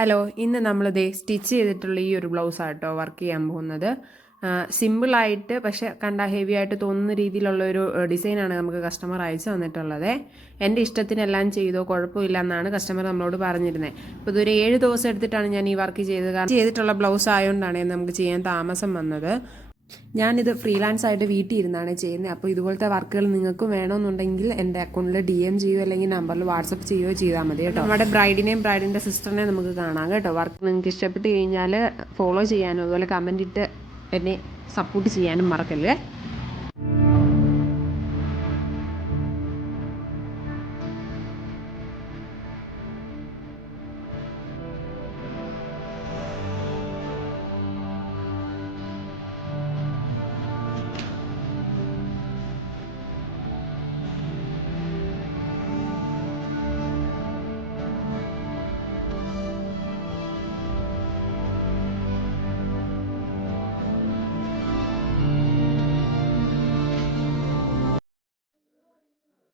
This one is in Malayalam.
ഹലോ, ഇന്ന് നമ്മളിത് സ്റ്റിച്ച് ചെയ്തിട്ടുള്ള ഈ ഒരു ബ്ലൗസാണ് കേട്ടോ വർക്ക് ചെയ്യാൻ പോകുന്നത്. സിമ്പിളായിട്ട് പക്ഷെ കണ്ട ഹെവി ആയിട്ട് തോന്നുന്ന രീതിയിലുള്ളൊരു ഡിസൈനാണ് നമുക്ക് കസ്റ്റമർ അയച്ചു തന്നിട്ടുള്ളത്. എൻ്റെ ഇഷ്ടത്തിനെല്ലാം ചെയ്തോ, കുഴപ്പമില്ല എന്നാണ് കസ്റ്റമർ നമ്മളോട് പറഞ്ഞിരുന്നത്. അപ്പോൾ ഇതൊരു 7 ദിവസം എടുത്തിട്ടാണ് ഞാൻ ഈ വർക്ക് ചെയ്തത്. കാരണം ചെയ്തിട്ടുള്ള ബ്ലൗസ് ആയതുകൊണ്ടാണ് നമുക്ക് ചെയ്യാൻ താമസം വന്നത്. ഞാനിത് ഫ്രീലാൻസ് ആയിട്ട് വീട്ടിൽ ഇരുന്നാണ് ചെയ്യുന്നത്. അപ്പോൾ ഇതുപോലത്തെ വർക്കുകൾ നിങ്ങൾക്ക് വേണമെന്നുണ്ടെങ്കിൽ എൻ്റെ അക്കൗണ്ടിൽ DM ചെയ്യുകയോ അല്ലെങ്കിൽ നമ്പറിൽ വാട്സപ്പ് ചെയ്യുകയോ ചെയ്താൽ മതി കേട്ടോ. നമ്മുടെ ബ്രൈഡിനെയും ബ്രൈഡിൻ്റെ സിസ്റ്ററിനെയും നമുക്ക് കാണാം കേട്ടോ. വർക്ക് നിങ്ങൾക്ക് ഇഷ്ടപ്പെട്ട് കഴിഞ്ഞാൽ ഫോളോ ചെയ്യാനും അതുപോലെ കമൻറ്റ് ഇട്ട് എന്നെ സപ്പോർട്ട് ചെയ്യാനും മറക്കല്ലേ.